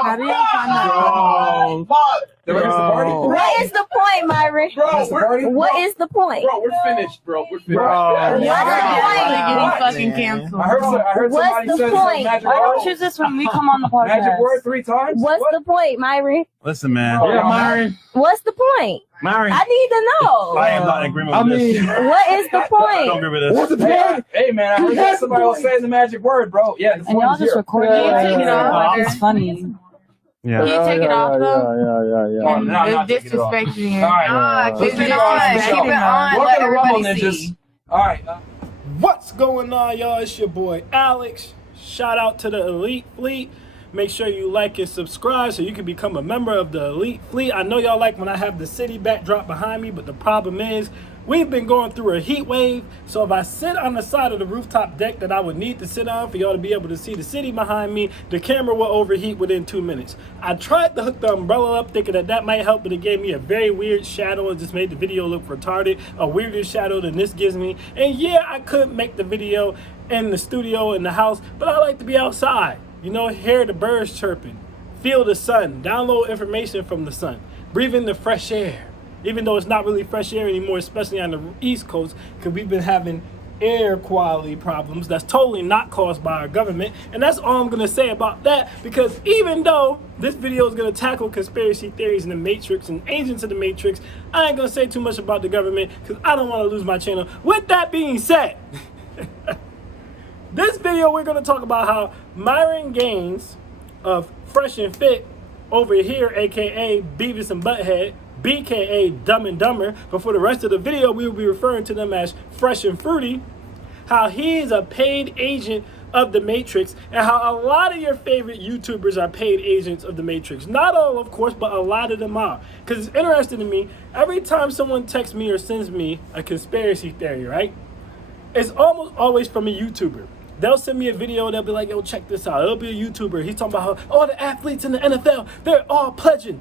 How do you find that? What is the point, Myron? What is the point? Bro, we're finished, bro. We're finished. Y'all What? are getting fucking canceled. I heard What's somebody the said point? magic Why don't word. you just when we come on the podcast? Magic word 3 times? What's the point, Myron? Listen, man. Yeah, Myron. What's the point? Myron. I need to know. I am not in agreement with this. What is the I don't point? agree with this. What's the point? Hey, man, I heard somebody else saying the magic word, bro. Yeah, the And point y'all is just here. record it. Take it off. It's funny. Yeah. Can you take it off though? No, I'm not taking it off. Disrespecting you. All right. Keep Let's it keep on. this Keep show. it on. We're Let gonna rumble, everybody ninjas. see. All right. What's going on, y'all? It's your boy Alex. Shout out to the Elite Fleet. Make sure you like and subscribe so you can become a member of the Elite Fleet. I know y'all like when I have the city backdrop behind me, but the problem is we've been going through a heat wave. So if I sit on the side of the rooftop deck that I would need to sit on for y'all to be able to see the city behind me, the camera will overheat within 2 minutes. I tried to hook the umbrella up thinking that might help, but it gave me a very weird shadow and just made the video look retarded, a weirder shadow than this gives me. And yeah, I could make the video in the studio, in the house, but I like to be outside. You know, hear the birds chirping, feel the sun, download information from the sun, breathe in the fresh air. Even though it's not really fresh air anymore, especially on the East Coast, because we've been having air quality problems that's totally not caused by our government. And that's all I'm going to say about that, because even though this video is going to tackle conspiracy theories in the Matrix and agents of the Matrix, I ain't going to say too much about the government because I don't want to lose my channel. With that being said, this video we're going to talk about how Myron Gaines of Fresh and Fit over here, aka Beavis and Butthead, BKA Dumb and Dumber, but for the rest of the video we will be referring to them as Fresh and Fruity, how he is a paid agent of the Matrix, and how a lot of your favorite YouTubers are paid agents of the Matrix. Not all, of course, but a lot of them are. Because it's interesting to me, every time someone texts me or sends me a conspiracy theory, right, it's almost always from a YouTuber. They'll send me a video, they'll be like, yo, check this out. It'll be a YouTuber. He's talking about how all the athletes in the NFL, they're all pledged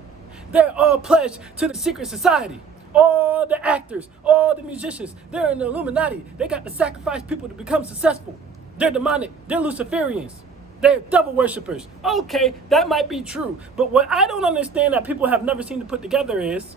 to the secret society. All the actors, all the musicians, they're in the Illuminati. They got to sacrifice people to become successful. They're demonic. They're Luciferians. They're devil worshippers. Okay, that might be true. But what I don't understand that people have never seen to put together is,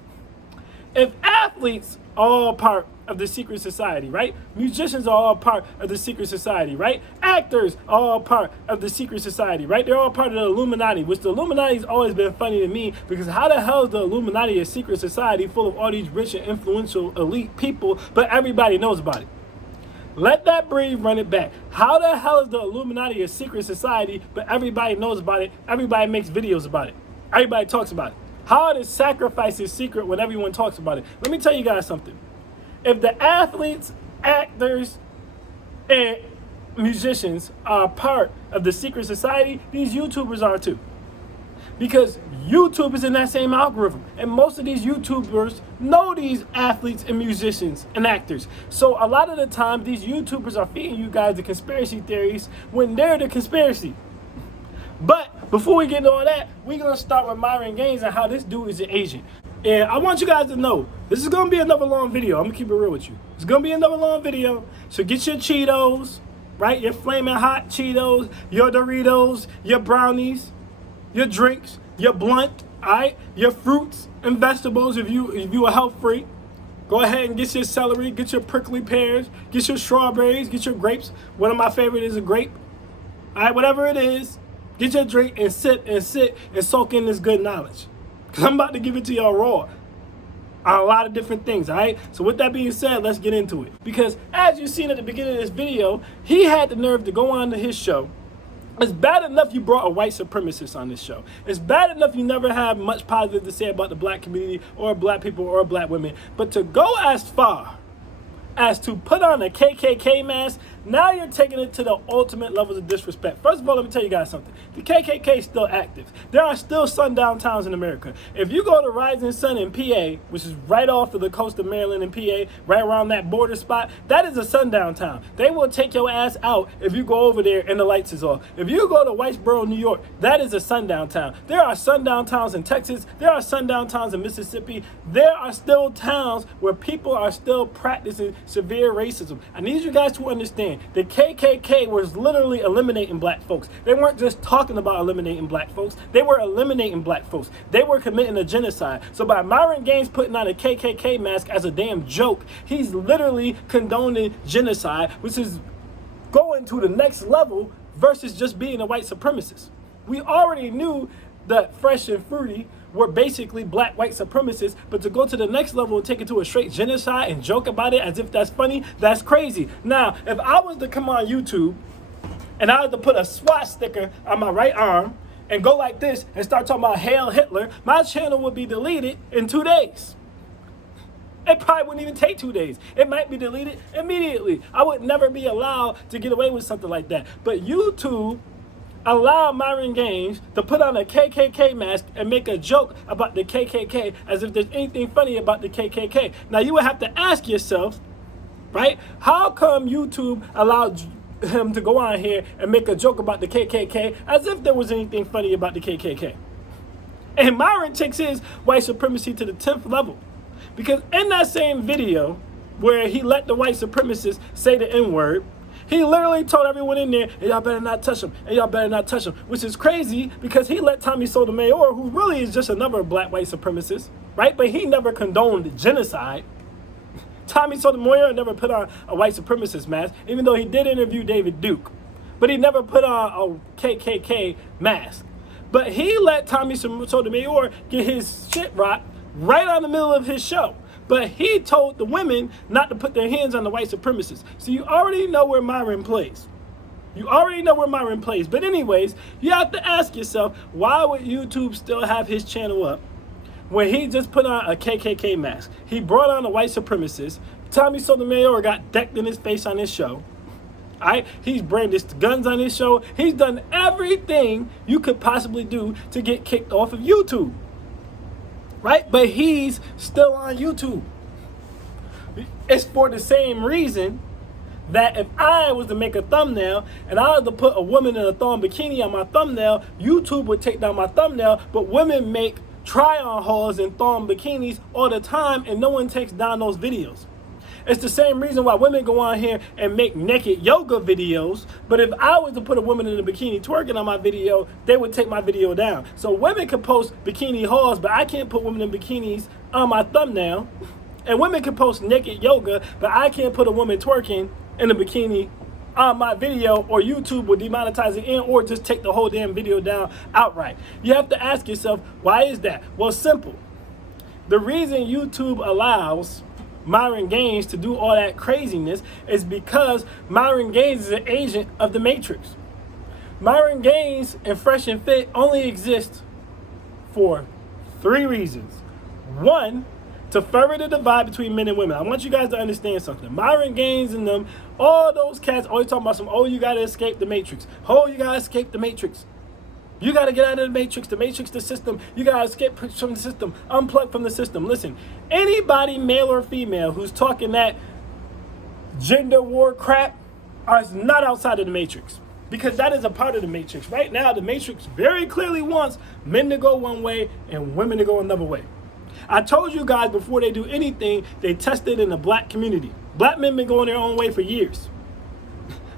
if athletes are all part of the secret society, right? Musicians are all part of the secret society, right? Actors are all part of the secret society, right? They're all part of the Illuminati, which the Illuminati's always been funny to me, because how the hell is the Illuminati a secret society full of all these rich and influential elite people, but everybody knows about it? Let that breathe, run it back. How the hell is the Illuminati a secret society, but everybody knows about it? Everybody makes videos about it. Everybody talks about it. How is sacrifices secret when everyone talks about it? Let me tell you guys something. If the athletes, actors, and musicians are part of the secret society, these YouTubers are too. Because YouTube is in that same algorithm. And most of these YouTubers know these athletes and musicians and actors. So a lot of the time, these YouTubers are feeding you guys the conspiracy theories when they're the conspiracy. But before we get into all that, we're going to start with Myron Gaines and how this dude is an agent. And I want you guys to know, this is going to be another long video. I'm going to keep it real with you. It's going to be another long video. So get your Cheetos, right? Your flaming hot Cheetos, your Doritos, your brownies, your drinks, your blunt, all right? Your fruits and vegetables if you are health freak. Go ahead and get your celery, get your prickly pears, get your strawberries, get your grapes. One of my favorite is a grape. All right, whatever it is, get your drink and sit and soak in this good knowledge. Because I'm about to give it to y'all raw on a lot of different things, all right? So with that being said, let's get into it. Because as you've seen at the beginning of this video, he had the nerve to go on to his show. It's bad enough you brought a white supremacist on this show. It's bad enough you never have much positive to say about the black community or black people or black women. But to go as far as to put on a KKK mask, now you're taking it to the ultimate levels of disrespect. First of all, let me tell you guys something. The KKK is still active. There are still sundown towns in America. If you go to Rising Sun in PA, which is right off of the coast of Maryland and PA, right around that border spot, that is a sundown town. They will take your ass out if you go over there and the lights is off. If you go to Whitesboro, New York, that is a sundown town. There are sundown towns in Texas. There are sundown towns in Mississippi. There are still towns where people are still practicing severe racism. I need you guys to understand. understand, the KKK was literally eliminating black folks. They weren't just talking about eliminating black folks. They were eliminating black folks. They were committing a genocide. So by Myron Gaines putting on a KKK mask as a damn joke, he's literally condoning genocide, which is going to the next level versus just being a white supremacist. We already knew that Fresh and Fruity were basically black white supremacists, but to go to the next level and take it to a straight genocide and joke about it as if that's funny, that's crazy. Now, if I was to come on YouTube and I was to put a SWAT sticker on my right arm and go like this and start talking about Hail Hitler, my channel would be deleted in 2 days. It probably wouldn't even take 2 days. It might be deleted immediately. I would never be allowed to get away with something like that. But YouTube allow Myron Gaines to put on a KKK mask and make a joke about the KKK as if there's anything funny about the KKK. Now you would have to ask yourself, right? How come YouTube allowed him to go on here and make a joke about the KKK as if there was anything funny about the KKK? And Myron takes his white supremacy to the 10th level. Because in that same video where he let the white supremacists say the N-word, he literally told everyone in there, hey, y'all better not touch him, and y'all better not touch him, which is crazy because he let Tommy Sotomayor, who really is just another black white supremacist, right? But he never condoned genocide. Tommy Sotomayor never put on a white supremacist mask, even though he did interview David Duke. But he never put on a KKK mask. But he let Tommy Sotomayor get his shit rocked right on the middle of his show. But he told the women not to put their hands on the white supremacists. So you already know where Myron plays. You already know where Myron plays. But anyways, you have to ask yourself, why would YouTube still have his channel up when he just put on a KKK mask? He brought on a white supremacist. Tommy Sotomayor got decked in his face on his show. All right? He's brandished guns on his show. He's done everything you could possibly do to get kicked off of YouTube. Right? But he's still on YouTube. It's for the same reason that if I was to make a thumbnail and I was to put a woman in a thong bikini on my thumbnail, YouTube would take down my thumbnail, but women make try-on hauls in thong bikinis all the time and no one takes down those videos. It's the same reason why women go on here and make naked yoga videos, but if I was to put a woman in a bikini twerking on my video, they would take my video down. So women can post bikini hauls, but I can't put women in bikinis on my thumbnail. And women can post naked yoga, but I can't put a woman twerking in a bikini on my video, or YouTube will demonetize it in or just take the whole damn video down outright. You have to ask yourself, why is that? Well, simple. The reason YouTube allows Myron Gaines to do all that craziness is because Myron Gaines is an agent of the Matrix. Myron Gaines and Fresh and Fit only exist for 3 reasons. 1, to further the divide between men and women. I want you guys to understand something. Myron Gaines and them, all those cats always talking about some, oh, you gotta escape the Matrix. Oh, you gotta escape the Matrix. You got to get out of the Matrix, the system. You got to escape from the system, unplug from the system. Listen, anybody, male or female, who's talking that gender war crap is not outside of the Matrix, because that is a part of the Matrix. Right now, the Matrix very clearly wants men to go one way and women to go another way. I told you guys before they do anything, they test it in the black community. Black men been going their own way for years.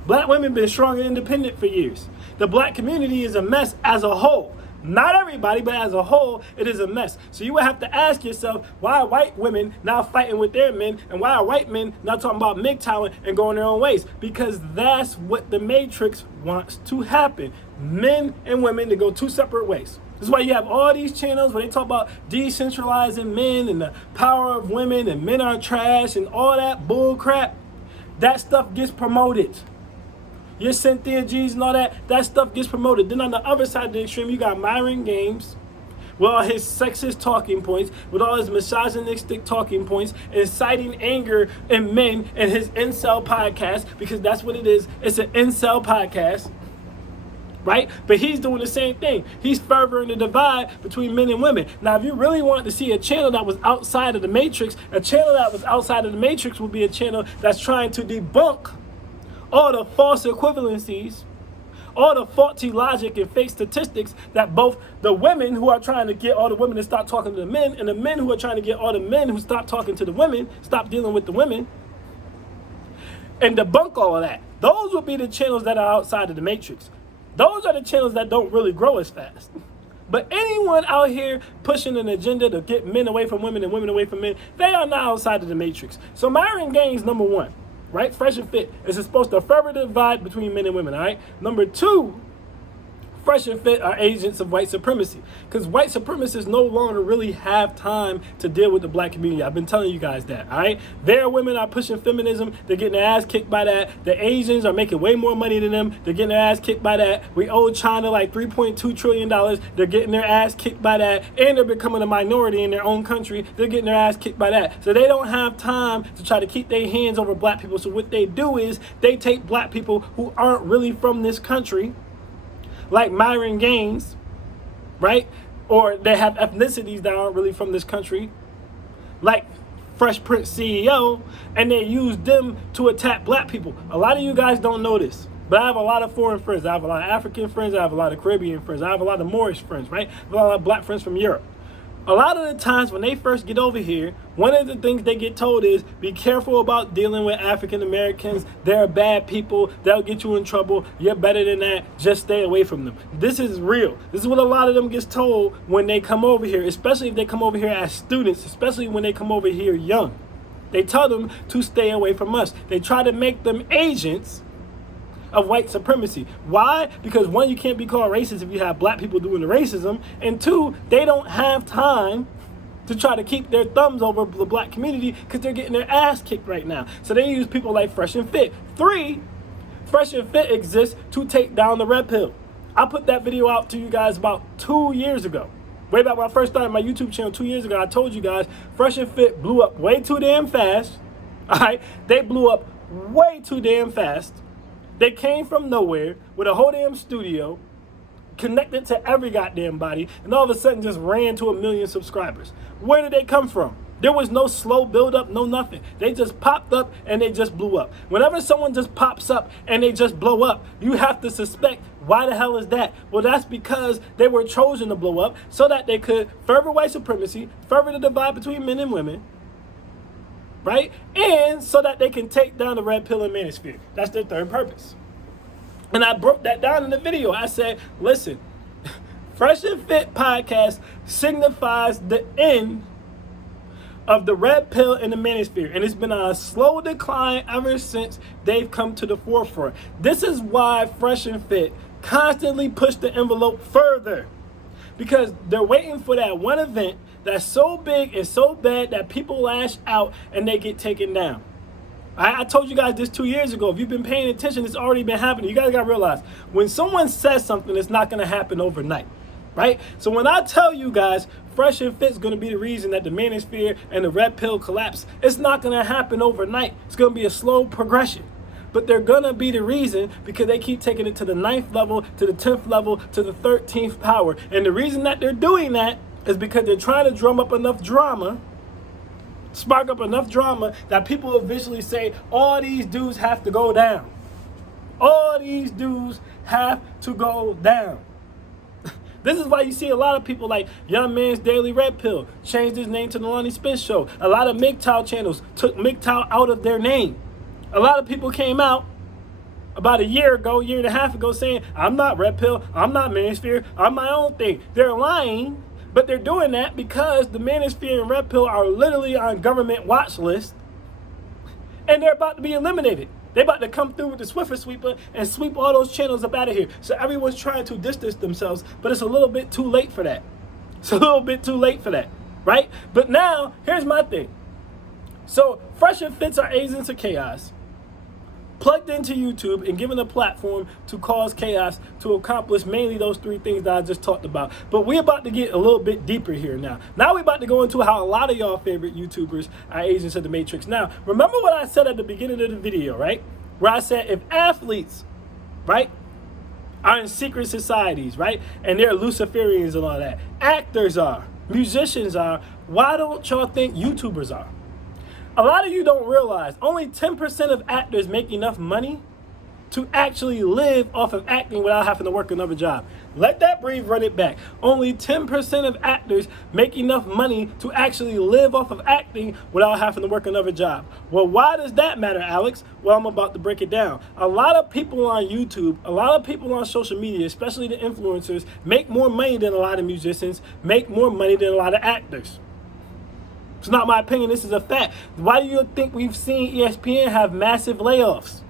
Black women been strong and independent for years. The black community is a mess as a whole. Not everybody, but as a whole, it is a mess. So you would have to ask yourself, why are white women now fighting with their men, and why are white men not talking about MGTOWing and going their own ways? Because that's what the Matrix wants to happen. Men and women to go 2 separate ways. This is why you have all these channels where they talk about decentralizing men and the power of women and men are trash and all that bull crap. That stuff gets promoted. Your Cynthia G's and all that stuff gets promoted. Then on the other side of the extreme, you got Myron Gaines with all his sexist talking points, with all his misogynistic talking points, inciting anger in men in his incel podcast, because that's what it is. It's an incel podcast, right? But he's doing the same thing. He's furthering the divide between men and women. Now, if you really wanted to see a channel that was outside of the Matrix, a channel that was outside of the Matrix would be a channel that's trying to debunk all the false equivalencies, all the faulty logic and fake statistics that both the women who are trying to get all the women to stop talking to the men and the men who are trying to get all the men who stop talking to the women, stop dealing with the women. and debunk all of that. Those would be the channels that are outside of the matrix. Those are the channels that don't really grow as fast. But anyone out here pushing an agenda to get men away from women and women away from men, they are not outside of the matrix. So Myron Gaines, number one, right? Fresh and Fit is supposed to further divide between men and women, all right? Number two, Fresh and Fit are agents of white supremacy, because white supremacists no longer really have time to deal with the black community. I've been telling you guys that, all right? Their women are pushing feminism. They're getting their ass kicked by that. The Asians are making way more money than them. They're getting their ass kicked by that. We owe China like $3.2 trillion. They're getting their ass kicked by that. And they're becoming a minority in their own country. They're getting their ass kicked by that. So they don't have time to try to keep their hands over black people. So what they do is they take black people who aren't really from this country, like Myron Gaines, right? Or they have ethnicities that aren't really from this country, like Fresh Prince CEO, and they use them to attack black people. A lot of you guys don't know this, but I have a lot of foreign friends. I have a lot of African friends. I have a lot of Caribbean friends. I have a lot of Moorish friends, right? I have a lot of black friends from Europe. A lot of the times when they first get over here, one of the things they get told is, be careful about dealing with African Americans. They're bad people. They'll get you in trouble. You're better than that. Just stay away from them. This is real. This is what a lot of them gets told when they come over here, especially if they come over here as students, especially when they come over here young. They tell them to stay away from us. They try to make them agents of white supremacy. Why? Because one, you can't be called racist if you have black people doing the racism, and two, they don't have time to try to keep their thumbs over the black community because they're getting their ass kicked right now. So they use people like Fresh and Fit. Three, Fresh and Fit exists to take down the red pill. I put that video out to you guys about 2 years ago. Way back when I first started my YouTube channel 2 years ago, I told you guys Fresh and Fit blew up way too damn fast. All right, they blew up way too damn fast. They came from nowhere with a whole damn studio, connected to every goddamn body, and all of a sudden just ran to 1 million subscribers. Where did they come from? There was no slow build up, no nothing. They just popped up and they just blew up. Whenever someone just pops up and they just blow up, you have to suspect, why the hell is that? Well, that's because they were chosen to blow up so that they could further white supremacy, further the divide between men and women, right? And so that they can take down the red pill and manosphere. That's their third purpose. And I broke that down in the video. I said, listen, Fresh and Fit podcast signifies the end of the red pill and the manosphere. And it's been on a slow decline ever since they've come to the forefront. This is why Fresh and Fit constantly push the envelope further, because they're waiting for that one event that's so big and so bad that people lash out and they get taken down. I told you guys this 2 years ago. If you've been paying attention, it's already been happening. You guys got to realize, when someone says something, it's not going to happen overnight, right? So when I tell you guys Fresh and Fit is going to be the reason that the manosphere and the red pill collapse, it's not going to happen overnight. It's going to be a slow progression. But they're going to be the reason because they keep taking it to the 9th level, to the 10th level, to the 13th power. And the reason that they're doing that is because they're trying to drum up enough drama, spark up enough drama that people eventually say, all these dudes have to go down. All these dudes have to go down. This is why you see a lot of people like Young Man's Daily Red Pill changed his name to the Lonnie Spence Show. A lot of MGTOW channels took MGTOW out of their name. A lot of people came out about a year and a half ago saying, I'm not Red Pill, I'm not Manosphere, I'm my own thing. They're lying, but they're doing that because the Manosphere and Red Pill are literally on government watch list, and they're about to be eliminated. They're about to come through with the Swiffer sweeper and sweep all those channels up out of here. So everyone's trying to distance themselves, but it's a little bit too late for that. It's a little bit too late for that, right? But now, here's my thing. So Fresh and Fits are agents of chaos, plugged into YouTube and given a platform to cause chaos to accomplish mainly those three things that I just talked about. But we're about to get a little bit deeper here now. Now we're about to go into how a lot of y'all favorite YouTubers are agents of the Matrix. Now, remember what I said at the beginning of the video, right? Where I said if athletes, right, are in secret societies, right, and they're Luciferians and all that, actors are, musicians are, why don't y'all think YouTubers are? A lot of you don't realize only 10% of actors make enough money to actually live off of acting without having to work another job. Let that breathe, run it back. Only 10% of actors make enough money to actually live off of acting without having to work another job. Well, why does that matter, Alex? Well, I'm about to break it down. A lot of people on YouTube, a lot of people on social media, especially the influencers, make more money than a lot of musicians, make more money than a lot of actors. It's not my opinion, this is a fact. Why do you think we've seen ESPN have massive layoffs?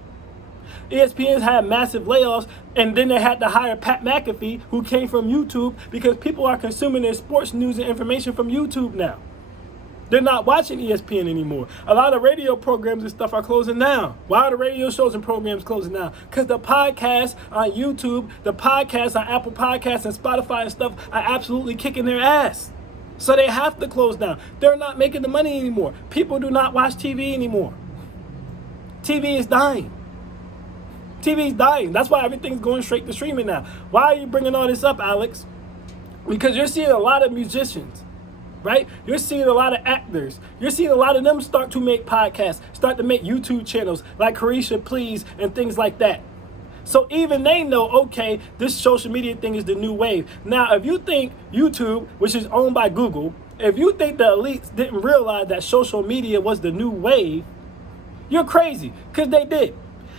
ESPN's had massive layoffs, and then they had to hire Pat McAfee, who came from YouTube, because people are consuming their sports news and information from YouTube now. They're not watching ESPN anymore. A lot of radio programs and stuff are closing down. Why are the radio shows and programs closing down? Because the podcasts on YouTube, the podcasts on Apple Podcasts and Spotify and stuff are absolutely kicking their ass. So they have to close down. They're not making the money anymore. People do not watch TV anymore. TV is dying. TV's dying. That's why everything's going straight to streaming now. Why are you bringing all this up, Alex? Because you're seeing a lot of musicians, right? You're seeing a lot of actors. You're seeing a lot of them start to make podcasts, start to make YouTube channels like Carisha Please and things like that. So even they know, okay, this social media thing is the new wave. Now, if you think YouTube, which is owned by Google, if you think the elites didn't realize that social media was the new wave, you're crazy, because they did.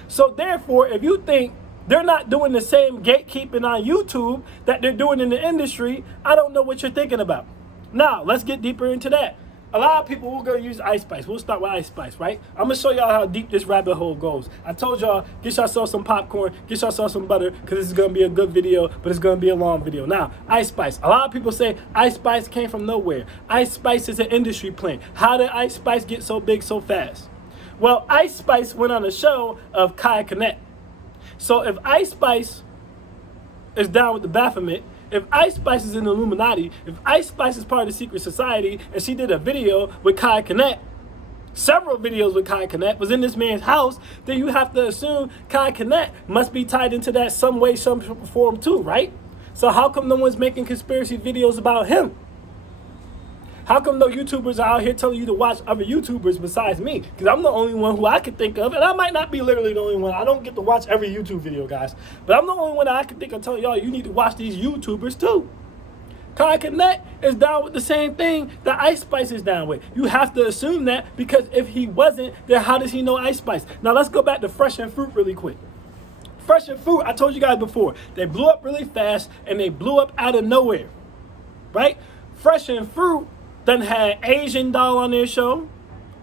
So therefore, if you think they're not doing the same gatekeeping on YouTube that they're doing in the industry, I don't know what you're thinking about. Now, let's get deeper into that. A lot of people will go use Ice Spice. We'll start with Ice Spice, right? I'm going to show y'all how deep this rabbit hole goes. I told y'all, get yourself some popcorn, get yourself some butter, because this is going to be a good video, but it's going to be a long video. Now, Ice Spice. A lot of people say Ice Spice came from nowhere. Ice Spice is an industry plant. How did Ice Spice get so big so fast? Well, Ice Spice went on a show of Kai Cenat. So if Ice Spice is down with the Baphomet, if Ice Spice is in the Illuminati, if Ice Spice is part of the secret society, and she did a video with Kai Cenat, several videos with Kai Cenat, was in this man's house, then you have to assume Kai Cenat must be tied into that some way, some form too, right? So how come no one's making conspiracy videos about him? How come no YouTubers are out here telling you to watch other YouTubers besides me? Because I'm the only one who I can think of, and I might not be literally the only one. I don't get to watch every YouTube video, guys. But I'm the only one that I can think of telling y'all you need to watch these YouTubers too. Kai Cenat is down with the same thing that Ice Spice is down with. You have to assume that, because if he wasn't, then how does he know Ice Spice? Now let's go back to Fresh and Fruit really quick. Fresh and Fruit, I told you guys before, they blew up really fast, and they blew up out of nowhere, right? Fresh and Fruit done had Asian Doll on their show.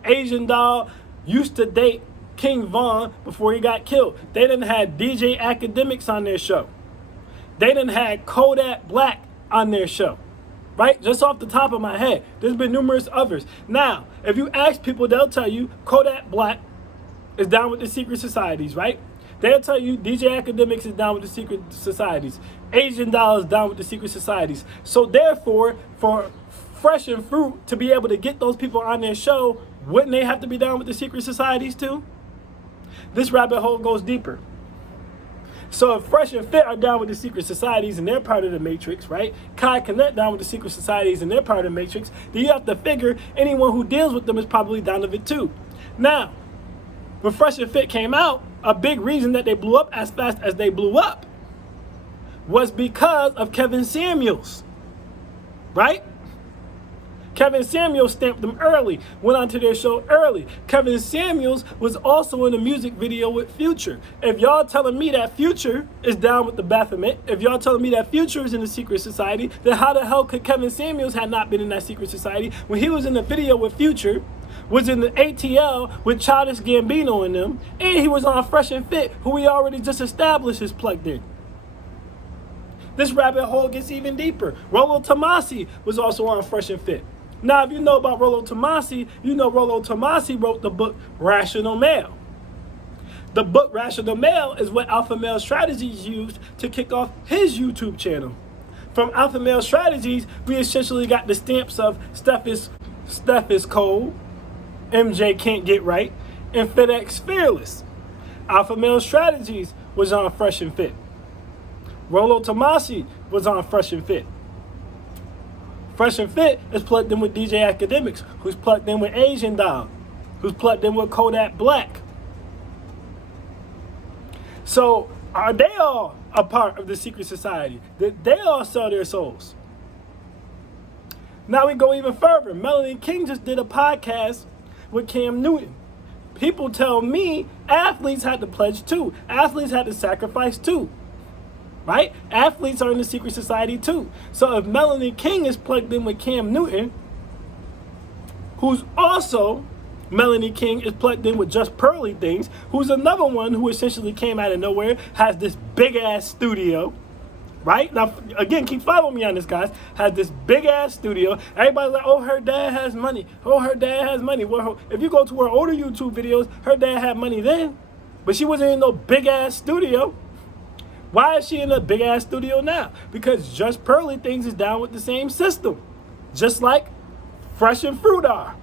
Asian Doll used to date King Von before he got killed. They done had DJ Academics on their show. They done had Kodak Black on their show, right? Just off the top of my head. There's been numerous others. Now, if you ask people, they'll tell you Kodak Black is down with the secret societies, right? They'll tell you DJ Academics is down with the secret societies. Asian Doll is down with the secret societies. So therefore, for Fresh and Fruit to be able to get those people on their show, wouldn't they have to be down with the secret societies too? This rabbit hole goes deeper. So if Fresh and Fit are down with the secret societies and they're part of the Matrix, right? Kai Cenat down with the secret societies and they're part of the Matrix, then you have to figure anyone who deals with them is probably down with it too. Now, when Fresh and Fit came out, a big reason that they blew up as fast as they blew up was because of Kevin Samuels, right? Kevin Samuels stamped them early, went onto their show early. Kevin Samuels was also in a music video with Future. If y'all telling me that Future is down with the Baphomet, if y'all telling me that Future is in the secret society, then how the hell could Kevin Samuels have not been in that secret society when he was in the video with Future, was in the ATL with Childish Gambino in them, and he was on Fresh and Fit, who we already just established is plugged in? This rabbit hole gets even deeper. Rollo Tomasi was also on Fresh and Fit. Now, if you know about Rollo Tomasi, you know Rollo Tomasi wrote the book Rational Male. The book Rational Male is what Alpha Male Strategies used to kick off his YouTube channel. From Alpha Male Strategies, we essentially got the stamps of Steph is cold, MJ can't get right, and FedEx Fearless. Alpha Male Strategies was on Fresh and Fit. Rollo Tomasi was on Fresh and Fit. Fresh and Fit is plugged in with DJ Academics, who's plugged in with Asian Doll, who's plugged in with Kodak Black. So are they all a part of the secret society? Did they all sell their souls? Now we go even further. Melanie King just did a podcast with Cam Newton. People tell me athletes had to pledge too. Athletes had to sacrifice too. Right? Athletes are in the secret society too. So if Melanie King is plugged in with Cam Newton, who's also, Melanie King is plugged in with Just Pearly Things, who's another one who essentially came out of nowhere, has this big ass studio. Right? Now, again, keep following me on this, guys. Has this big-ass studio. Everybody's like, oh, her dad has money. Oh, her dad has money. Well, if you go to her older YouTube videos, her dad had money then. But she wasn't in no big-ass studio. Why is she in a big-ass studio now? Because Just Pearly Things is down with the same system. Just like Fresh and Fruit are.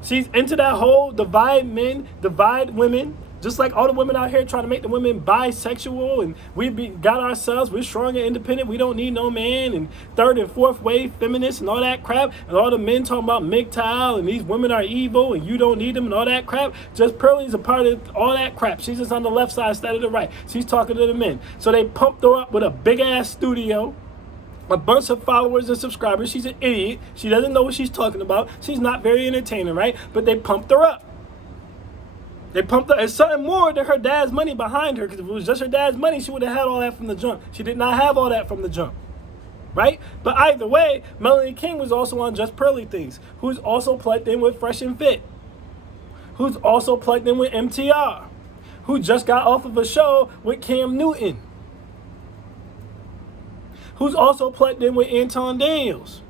She's into that whole divide men, divide women. Just like all the women out here trying to make the women bisexual, and got ourselves, we're strong and independent, we don't need no man, and third and fourth wave feminists and all that crap, and all the men talking about MGTOW and these women are evil and you don't need them and all that crap. Just Pearly's a part of all that crap. She's just on the left side instead of the right. She's talking to the men. So they pumped her up with a big ass studio, a bunch of followers and subscribers. She's an idiot. She doesn't know what she's talking about. She's not very entertaining, right? But they pumped her up. They pumped her. It's something more than her dad's money behind her, because if it was just her dad's money, she would have had all that from the jump. She did not have all that from the jump, right? But either way, Melanie King was also on Just Pearly Things, who's also plugged in with Fresh and Fit, who's also plugged in with MTR, who just got off of a show with Cam Newton, who's also plugged in with Anton Daniels.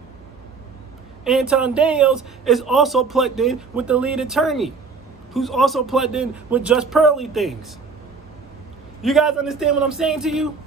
Anton Daniels is also plugged in with the lead attorney, who's also plugged in with Just Pearly Things. You guys understand what I'm saying to you?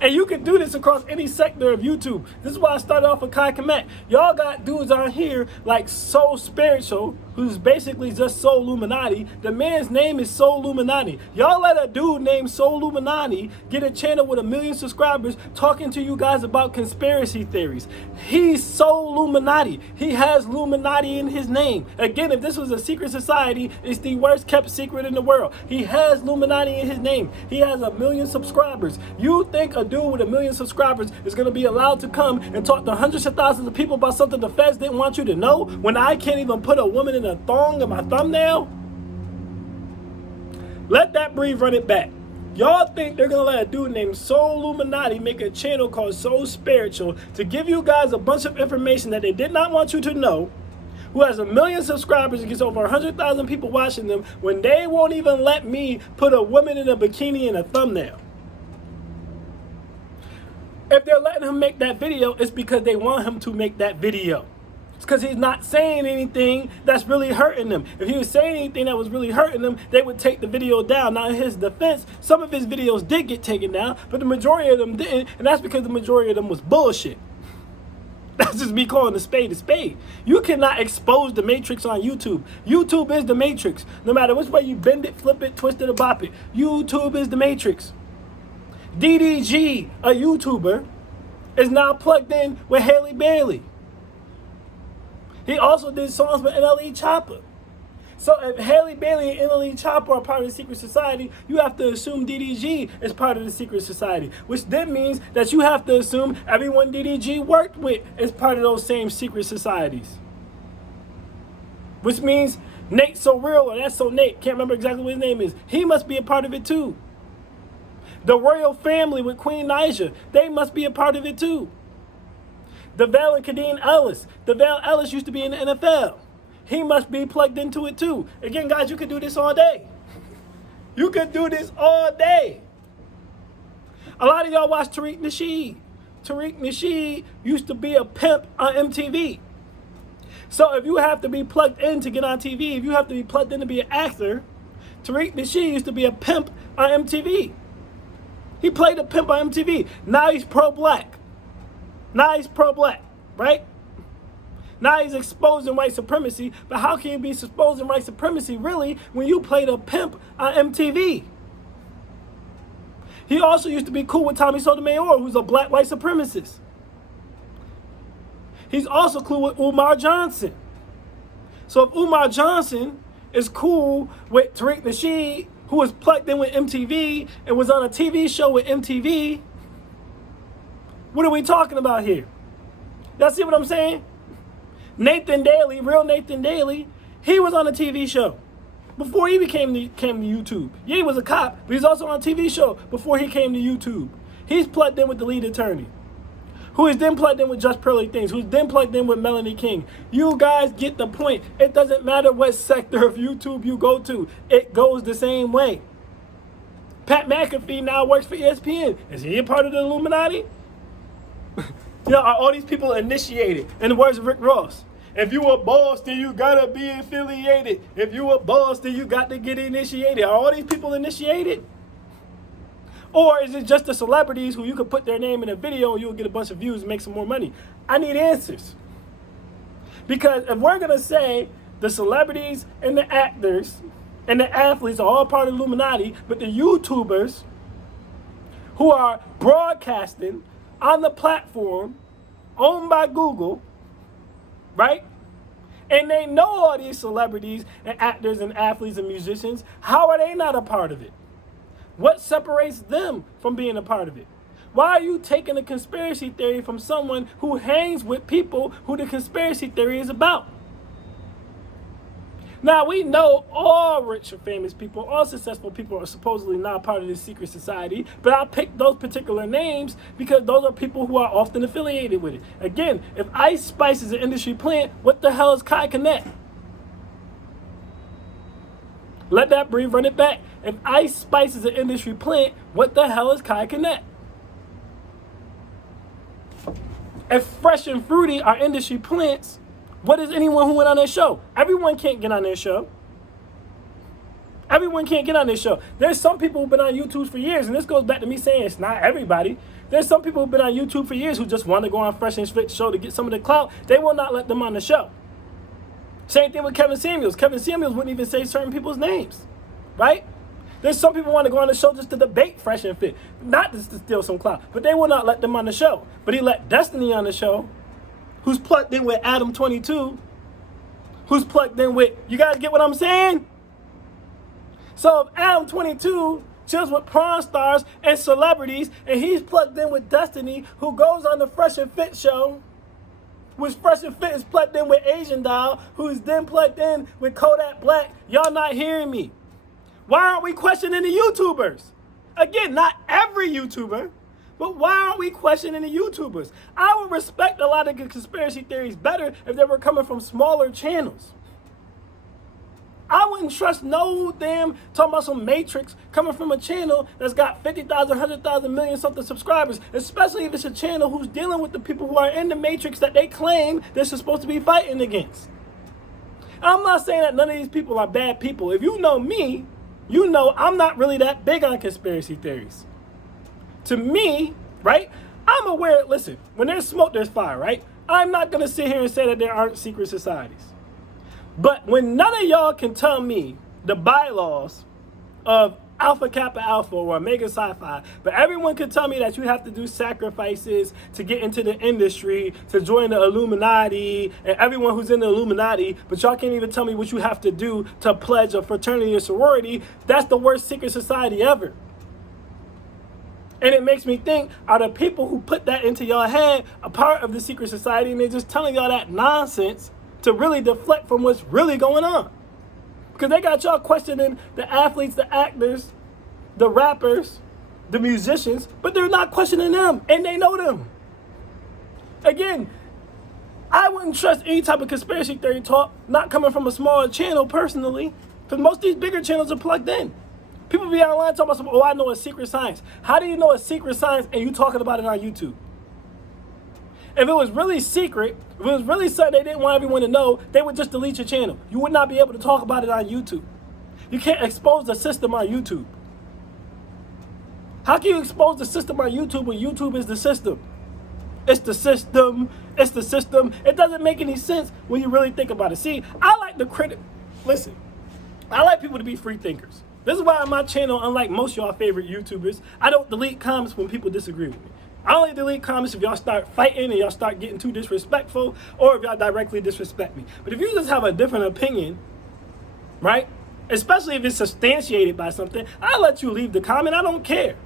And you can do this across any sector of YouTube. This is why I started off with Kai Komet. Y'all got dudes on here like Soul Spiritual, who's basically just Soul Illuminati. The man's name is Soul Illuminati. Y'all let a dude named Soul Illuminati get a channel with 1 million subscribers talking to you guys about conspiracy theories. He's Soul Illuminati. He has Illuminati in his name. Again, if this was a secret society, it's the worst kept secret in the world. He has Illuminati in his name. He has 1 million subscribers. You think a dude with 1 million subscribers is going to be allowed to come and talk to hundreds of thousands of people about something the feds didn't want you to know, when I can't even put a woman in a thong in my thumbnail? Let that breathe, run it back. Y'all think they're going to let a dude named Soul Illuminati make a channel called Soul Spiritual to give you guys a bunch of information that they did not want you to know, who has 1 million subscribers and gets over 100,000 people watching them, when they won't even let me put a woman in a bikini in a thumbnail? If they're letting him make that video, it's because they want him to make that video. It's because he's not saying anything that's really hurting them. If he was saying anything that was really hurting them, they would take the video down. Now, in his defense, some of his videos did get taken down, but the majority of them didn't, and that's because the majority of them was bullshit. That's just me calling a spade a spade. You cannot expose the matrix on YouTube. YouTube is the matrix. No matter which way you bend it, flip it, twist it, or bop it. YouTube is the matrix. DDG, a YouTuber, is now plugged in with Haley Bailey. He also did songs with NLE Chopper. So if Haley Bailey and NLE Chopper are part of the secret society, you have to assume DDG is part of the secret society, which then means that you have to assume everyone DDG worked with is part of those same secret societies. Which means Nate So Real, or That's So Nate, can't remember exactly what his name is, he must be a part of it too. The royal family with Queen Naija, they must be a part of it too. DeVale and Kadeen Ellis. DeVale Ellis used to be in the NFL. He must be plugged into it too. Again, guys, you could do this all day. You could do this all day. A lot of y'all watch Tariq Nasheed. Tariq Nasheed used to be a pimp on MTV. So if you have to be plugged in to get on TV, if you have to be plugged in to be an actor, Tariq Nasheed used to be a pimp on MTV. He played a pimp on MTV. Now he's pro-black. Now he's pro-black, right? Now he's exposing white supremacy. But how can you be exposing white supremacy, really, when you played a pimp on MTV? He also used to be cool with Tommy Sotomayor, who's a black white supremacist. He's also cool with Umar Johnson. So if Umar Johnson is cool with Tariq Nasheed, who was plugged in with MTV and was on a TV show with MTV. What are we talking about here? Y'all see what I'm saying? Nathan Daly, real Nathan Daly, he was on a TV show before he came to YouTube. Yeah, he was a cop, but he's also on a TV show before he came to YouTube. He's plugged in with the lead attorney, who is then plugged in with Just Pearly Things, who's then plugged in with Melanie King. You guys get the point. It doesn't matter what sector of YouTube you go to. It goes the same way. Pat McAfee now works for ESPN. Is he a part of the Illuminati? You know, are all these people initiated? In the words of Rick Ross, if you a boss, then you gotta be affiliated. If you a boss, then you got to get initiated. Are all these people initiated? Or is it just the celebrities who you could put their name in a video and you'll get a bunch of views and make some more money? I need answers. Because if we're gonna say the celebrities and the actors and the athletes are all part of the Illuminati, but the YouTubers who are broadcasting on the platform owned by Google, right? And they know all these celebrities and actors and athletes and musicians. How are they not a part of it? What separates them from being a part of it? Why are you taking a conspiracy theory from someone who hangs with people who the conspiracy theory is about? Now, we know all rich or famous people, all successful people are supposedly not part of this secret society, but I picked those particular names because those are people who are often affiliated with it. Again, if Ice Spice is an industry plant, what the hell is Kai Connect? Let that breathe, run it back. If Ice Spice is an industry plant, what the hell is Kai Connect? If Fresh and Fruity are industry plants, what is anyone who went on their show? Everyone can't get on their show. Everyone can't get on their show. There's some people who've been on YouTube for years, and this goes back to me saying it's not everybody. There's some people who've been on YouTube for years who just want to go on Fresh and Fit show to get some of the clout. They will not let them on the show. Same thing with Kevin Samuels. Kevin Samuels wouldn't even say certain people's names, right? There's some people who want to go on the show just to debate Fresh and Fit, not just to steal some clout, but they will not let them on the show. But he let Destiny on the show, who's plugged in with Adam 22, who's plugged in with, you guys get what I'm saying? So if Adam 22 chills with porn stars and celebrities, and he's plugged in with Destiny, who goes on the Fresh and Fit show, which Fresh and Fit is plugged in with Asian Doll, who's then plugged in with Kodak Black, y'all not hearing me. Why aren't we questioning the YouTubers? Again, not every YouTuber, but why aren't we questioning the YouTubers? I would respect a lot of the conspiracy theories better if they were coming from smaller channels. I wouldn't trust no damn talking about some Matrix coming from a channel that's got 50,000, 100,000, million something subscribers, especially if it's a channel who's dealing with the people who are in the Matrix that they claim they're supposed to be fighting against. I'm not saying that none of these people are bad people. If you know me, you know I'm not really that big on conspiracy theories. To me, right, I'm aware, listen, when there's smoke, there's fire, right? I'm not going to sit here and say that there aren't secret societies. But when none of y'all can tell me the bylaws of Alpha Kappa Alpha or Omega Sci-Fi, but everyone can tell me that you have to do sacrifices to get into the industry, to join the Illuminati, and everyone who's in the Illuminati, but y'all can't even tell me what you have to do to pledge a fraternity or sorority, that's the worst secret society ever. And it makes me think, are the people who put that into y'all head a part of the secret society, and they're just telling y'all that nonsense to really deflect from what's really going on? Because they got y'all questioning the athletes, the actors, the rappers, the musicians, but they're not questioning them, and they know them. Again, I wouldn't trust any type of conspiracy theory talk not coming from a smaller channel personally, because most of these bigger channels are plugged in. People be online talking about some, oh, I know a secret science. How do you know a secret science and you talking about it on YouTube? If it was really secret, if it was really something they didn't want everyone to know, they would just delete your channel. You would not be able to talk about it on YouTube. You can't expose the system on YouTube. How can you expose the system on YouTube when YouTube is the system? It's the system. It's the system. It doesn't make any sense when you really think about it. See, I like listen, I like people to be free thinkers. This is why on my channel, unlike most of y'all favorite YouTubers, I don't delete comments when people disagree with me. I only delete comments if y'all start fighting and y'all start getting too disrespectful, or if y'all directly disrespect me. But if you just have a different opinion, right, especially if it's substantiated by something, I let you leave the comment. I don't care.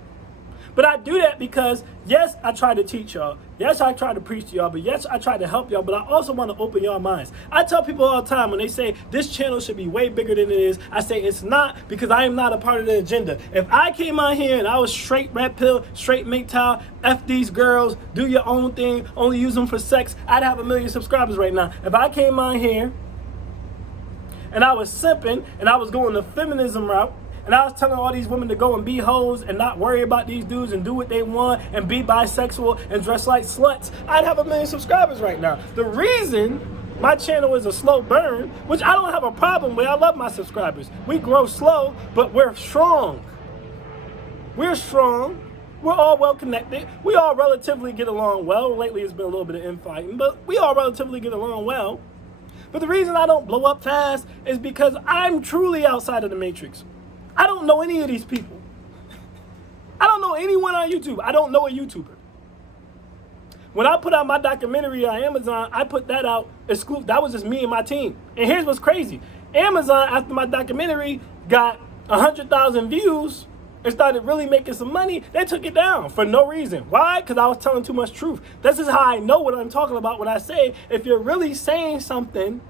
But I do that because, yes, I try to teach y'all. Yes, I try to preach to y'all. But yes, I try to help y'all. But I also want to open y'all minds. I tell people all the time when they say this channel should be way bigger than it is, I say it's not, because I am not a part of the agenda. If I came out here and I was straight red pill, straight MGTOW, F these girls, do your own thing, only use them for sex, I'd have 1 million subscribers right now. If I came out here and I was simping and I was going the feminism route, and I was telling all these women to go and be hoes and not worry about these dudes and do what they want and be bisexual and dress like sluts, I'd have 1 million subscribers right now. The reason my channel is a slow burn, which I don't have a problem with, I love my subscribers. We grow slow, but we're strong. We're strong. We're all well connected. We all relatively get along well. Lately it's been a little bit of infighting, but we all relatively get along well. But the reason I don't blow up fast is because I'm truly outside of the matrix. I don't know any of these people. I don't know anyone on YouTube. I don't know a YouTuber. When I put out my documentary on Amazon, I put that out exclusive. That was just me and my team. And here's what's crazy. Amazon, after my documentary got 100,000 views and started really making some money, they took it down for no reason. Why? Because I was telling too much truth. This is how I know what I'm talking about when I say, if you're really saying something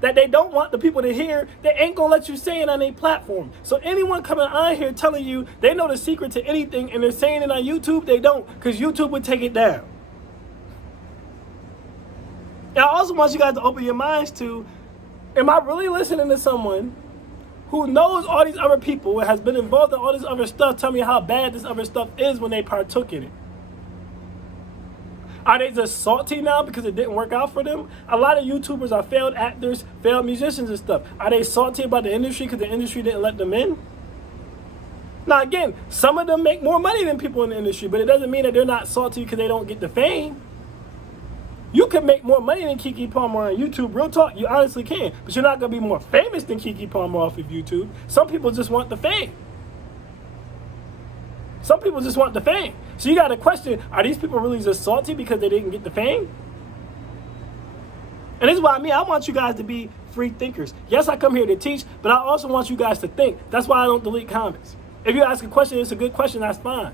that they don't want the people to hear, they ain't gonna let you say it on their platform. So anyone coming on here telling you they know the secret to anything and they're saying it on YouTube, they don't, because YouTube would take it down. And I also want you guys to open your minds to, am I really listening to someone who knows all these other people and has been involved in all this other stuff tell me how bad this other stuff is when they partook in it? Are they just salty now because it didn't work out for them? A lot of YouTubers are failed actors, failed musicians and stuff. Are they salty about the industry because the industry didn't let them in? Now again, some of them make more money than people in the industry, but it doesn't mean that they're not salty because they don't get the fame. You can make more money than Keke Palmer on YouTube. Real talk, you honestly can. But you're not going to be more famous than Keke Palmer off of YouTube. Some people just want the fame. Some people just want the fame. So you got to question, are these people really just salty because they didn't get the fame? And this is what I mean. I want you guys to be free thinkers. Yes, I come here to teach, but I also want you guys to think. That's why I don't delete comments. If you ask a question, it's a good question, that's fine.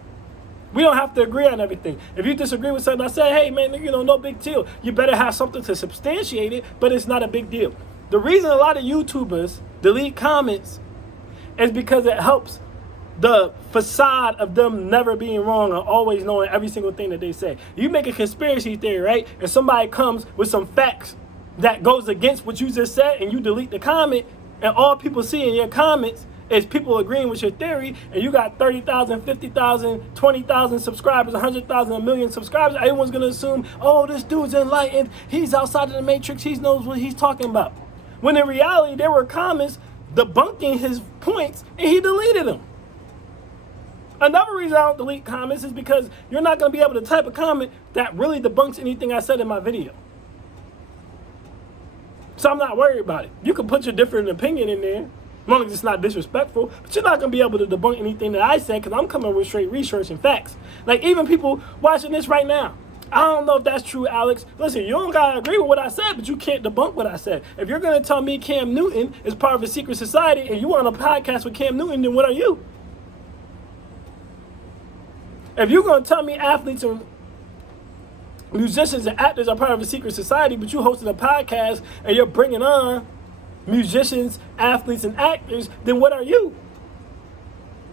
We don't have to agree on everything. If you disagree with something, I say, hey, man, you know, no big deal. You better have something to substantiate it, but it's not a big deal. The reason a lot of YouTubers delete comments is because it helps the facade of them never being wrong or always knowing every single thing that they say. You make a conspiracy theory, right? And somebody comes with some facts that goes against what you just said, and you delete the comment, and all people see in your comments is people agreeing with your theory, and you got 30,000, 50,000, 20,000 subscribers, 100,000, 1 million subscribers. Everyone's gonna assume, oh, this dude's enlightened, he's outside of the matrix, he knows what he's talking about. When in reality, there were comments debunking his points, and he deleted them. Another reason I don't delete comments is because you're not going to be able to type a comment that really debunks anything I said in my video. So I'm not worried about it. You can put your different opinion in there, as long as it's not disrespectful, but you're not going to be able to debunk anything that I said because I'm coming with straight research and facts. Like even people watching this right now, I don't know if that's true, Alex. Listen, you don't got to agree with what I said, but you can't debunk what I said. If you're going to tell me Cam Newton is part of a secret society and you on a podcast with Cam Newton, then what are you? If you're going to tell me athletes and musicians and actors are part of a secret society, but you hosted a podcast and you're bringing on musicians, athletes, and actors, then what are you?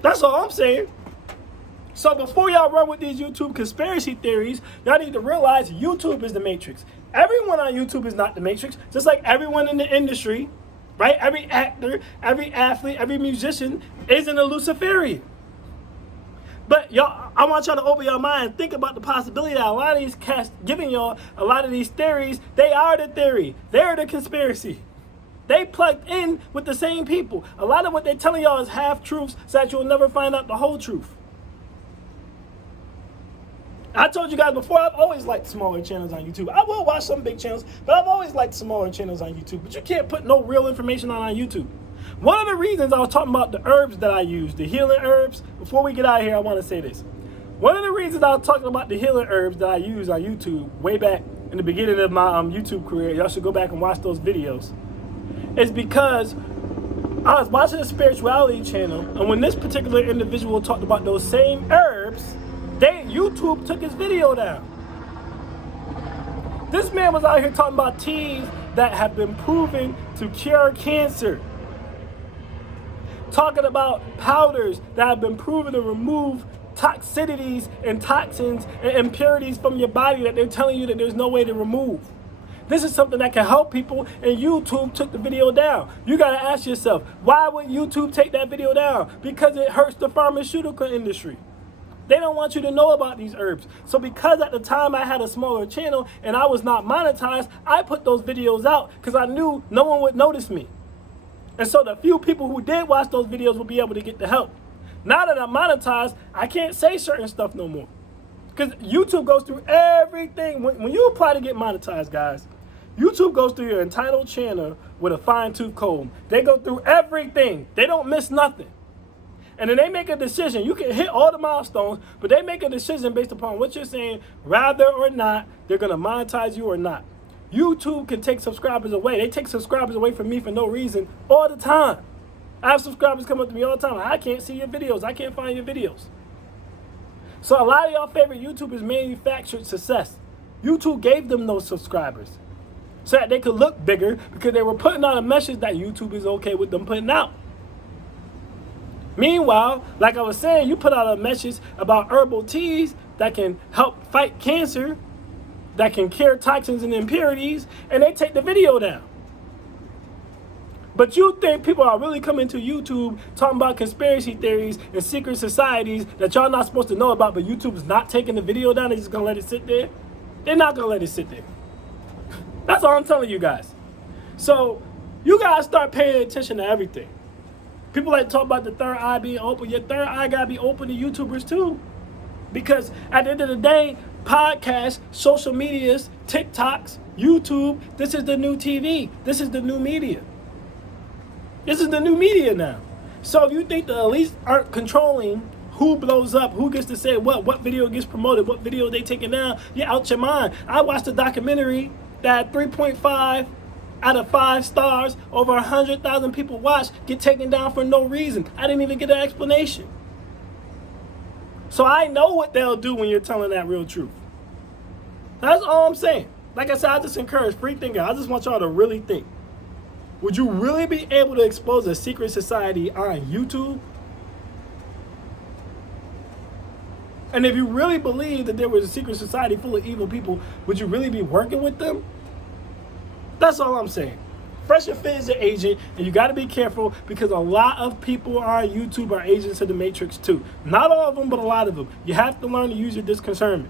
That's all I'm saying. So before y'all run with these YouTube conspiracy theories, y'all need to realize YouTube is the matrix. Everyone on YouTube is not the matrix, just like everyone in the industry, right? Every actor, every athlete, every musician isn't a Luciferian. But y'all, I want y'all to open your mind and think about the possibility that a lot of these cats giving y'all a lot of these theories, they are the theory. They're the conspiracy. They plugged in with the same people. A lot of what they're telling y'all is half-truths so that you'll never find out the whole truth. I told you guys before, I've always liked smaller channels on YouTube. I will watch some big channels, but I've always liked smaller channels on YouTube. But you can't put no real information on YouTube. One of the reasons I was talking about the herbs that I use, the healing herbs, before we get out of here, I want to say this. One of the reasons I was talking about the healing herbs that I use on YouTube way back in the beginning of my YouTube career, y'all should go back and watch those videos, is because I was watching a spirituality channel, and when this particular individual talked about those same herbs, YouTube took his video down. This man was out here talking about teas that have been proven to cure cancer. Talking about powders that have been proven to remove toxicities and toxins and impurities from your body that they're telling you that there's no way to remove. This is something that can help people, and YouTube took the video down. You gotta ask yourself, why would YouTube take that video down? Because it hurts the pharmaceutical industry. They don't want you to know about these herbs. So because at the time I had a smaller channel and I was not monetized, I put those videos out because I knew no one would notice me. And so the few people who did watch those videos will be able to get the help. Now that I'm monetized, I can't say certain stuff no more. Because YouTube goes through everything. When you apply to get monetized, guys, YouTube goes through your entitled channel with a fine-tooth comb. They go through everything. They don't miss nothing. And then they make a decision. You can hit all the milestones, but they make a decision based upon what you're saying, whether or not they're going to monetize you or not. YouTube can take subscribers away. They take subscribers away from me for no reason all the time. I have subscribers come up to me all the time. I can't see your videos. I can't find your videos. So a lot of y'all favorite YouTubers manufactured success. YouTube gave them those subscribers so that they could look bigger because they were putting out a message that YouTube is okay with them putting out. Meanwhile, like I was saying, you put out a message about herbal teas that can help fight cancer, that can cure toxins and impurities, and they take the video down. But you think people are really coming to YouTube talking about conspiracy theories and secret societies that y'all not supposed to know about, but YouTube is not taking the video down, they're just gonna let it sit there? They're not gonna let it sit there. That's all I'm telling you guys. So you guys start paying attention to everything. People like to talk about the third eye being open. Your third eye gotta be open to YouTubers too. Because at the end of the day, podcasts, social medias, TikToks, YouTube, this is the new TV. This is the new media. This is the new media now. So if you think the elites aren't controlling who blows up, who gets to say what video gets promoted, what video they taking down, you're out your mind. I watched a documentary that 3.5 out of 5 stars, over 100,000 people watched, get taken down for no reason. I didn't even get an explanation. So I know what they'll do when you're telling that real truth. That's all I'm saying. Like I said, I just encourage free thinking. I just want y'all to really think. Would you really be able to expose a secret society on YouTube? And if you really believe that there was a secret society full of evil people, would you really be working with them? That's all I'm saying. Fresh and Fit is an agent, and you got to be careful because a lot of people on YouTube are agents of the Matrix too. Not all of them, but a lot of them. You have to learn to use your discernment,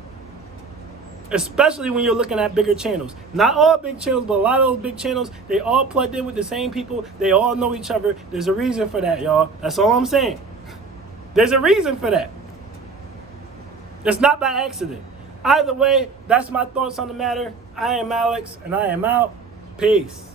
especially when you're looking at bigger channels. Not all big channels, but a lot of those big channels, they all plugged in with the same people. They all know each other. There's a reason for that, y'all. That's all I'm saying. There's a reason for that. It's not by accident. Either way, that's my thoughts on the matter. I am Alex, and I am out. Peace.